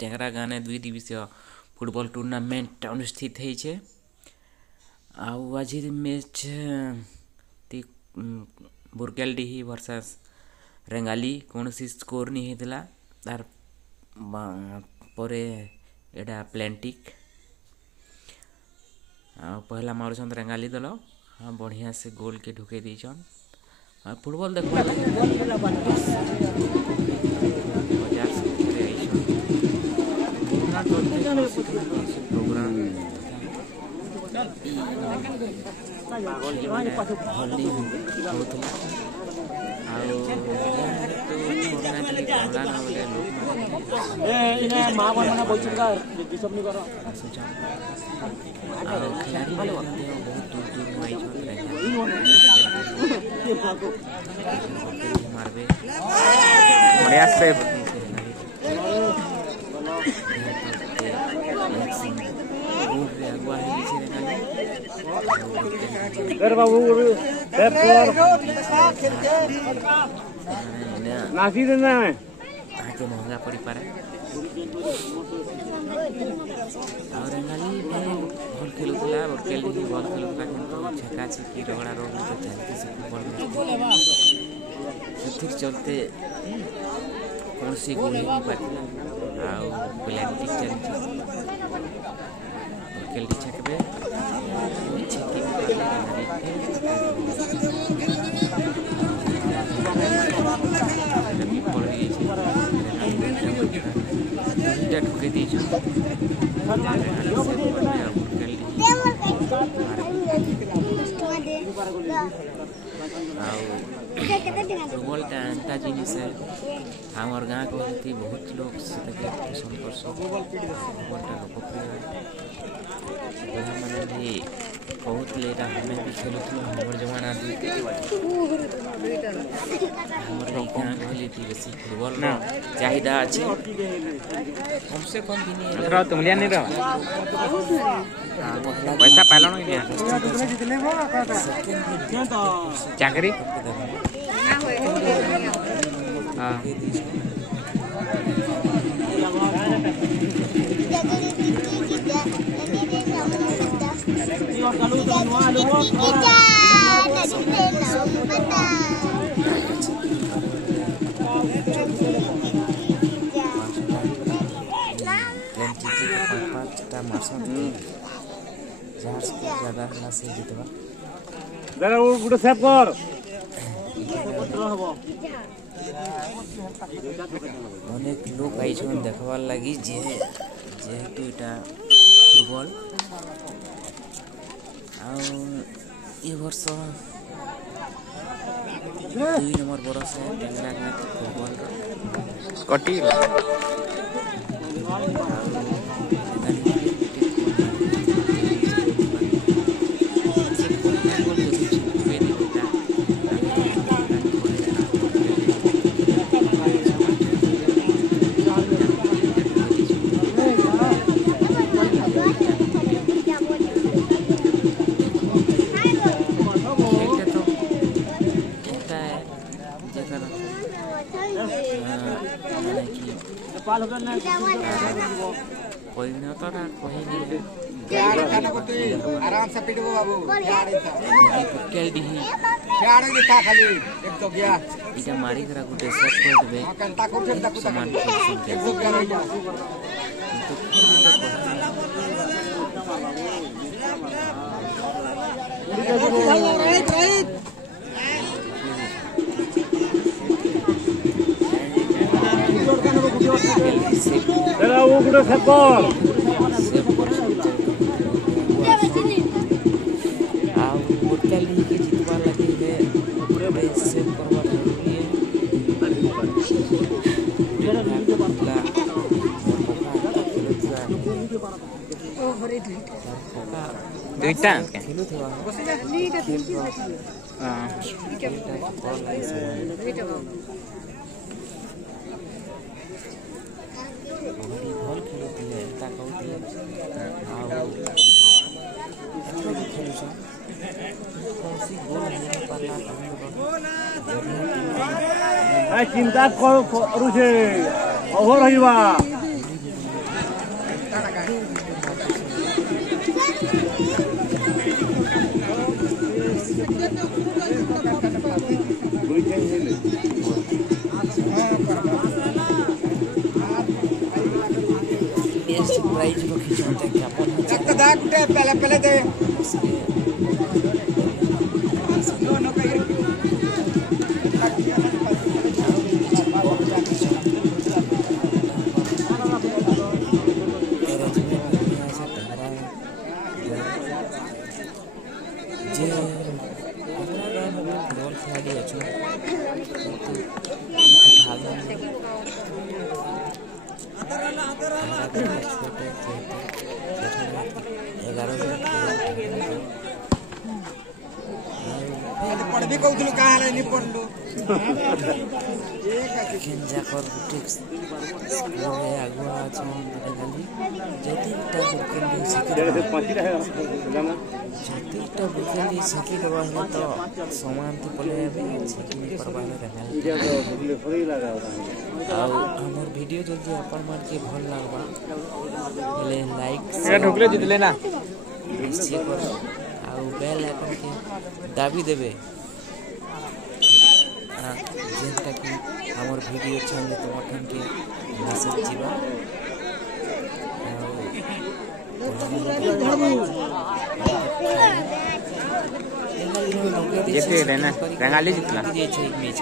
टेंगरा गाने 2 दिवसीय football tournament अनुष्ठित होइछे। आज मैच बुरकेलडीही वर्सेस रेंगाली कौन स्कोर नहीं होता तार परे एटा प्लेंटिक पहला मारुछन रेंगाली दल। हाँ बढ़िया से गोल के ढुके दीछन। फुटबॉल देखवा प्रोग्राम मारबे बढ़िया से बाबू नासी देना है आगे महंगा पड़ी पारे और रेंगाली भल खेलुला और केली भल खेलुला किंतु छक्का छिकी रगड़ा रगड़ी तो चलते से फुटबॉल ठीक चलते कौन सी गोल नहीं पातिला आउ प्लेंटिक चली और केली छकबे छिकी ढुके दीजिए फुटबॉलटा एंता जिनिस है हमार गाँव को बहुत लोग पसंद कर फुटबॉलटा लोकप्रिय मैंने भी बहुत लेटा हमें भी खेलु हमार जमाना बेसी फुटबॉल चाहिदा अच्छे कम से कम भी नहीं तुम लिया नहीं रहा पैसा पहला नहीं लिया चाकरी हाँ गुड सेव कर अनेक लोग आई देखवार लगी जेहेतु इटा फुटबॉल ये वर्ष 2 नंबर बरस है टेंगरा गाँव फुटबॉल कटी कोई न तो ना कोई नहीं आराम से पीटबो बाबू केलडी शाड़े दिखा खाली एक तो गया इटा मारी करा गुटे सेट कर देबे कंटा को ठेक तक सामान एक तो गया रही जा तेरा वो गुड सेव कर दुईटा भल खेलुले एंता कहूले चिंता करू से ओभर होइबा प्राइज को खिंचवाते क्या पहले पहले दे पढ़बी कहूँ कहाँ नहीं पढ़लु जाकर बुटीक स्कूल आगुआ अच्छी जतिटा बुकेली शिखी देवा तो समान थी पले शिखी हमर वीडियो जल्दी अपन मार के भल लगवा ले लाइक ढोकले जितले ना बेल आइकन के दाबी देवे जेनटा कि हमर वीडियो छाड़ले तुम के मैसेज जीवा जेते रहना रंगाली जितला ये छै इमेज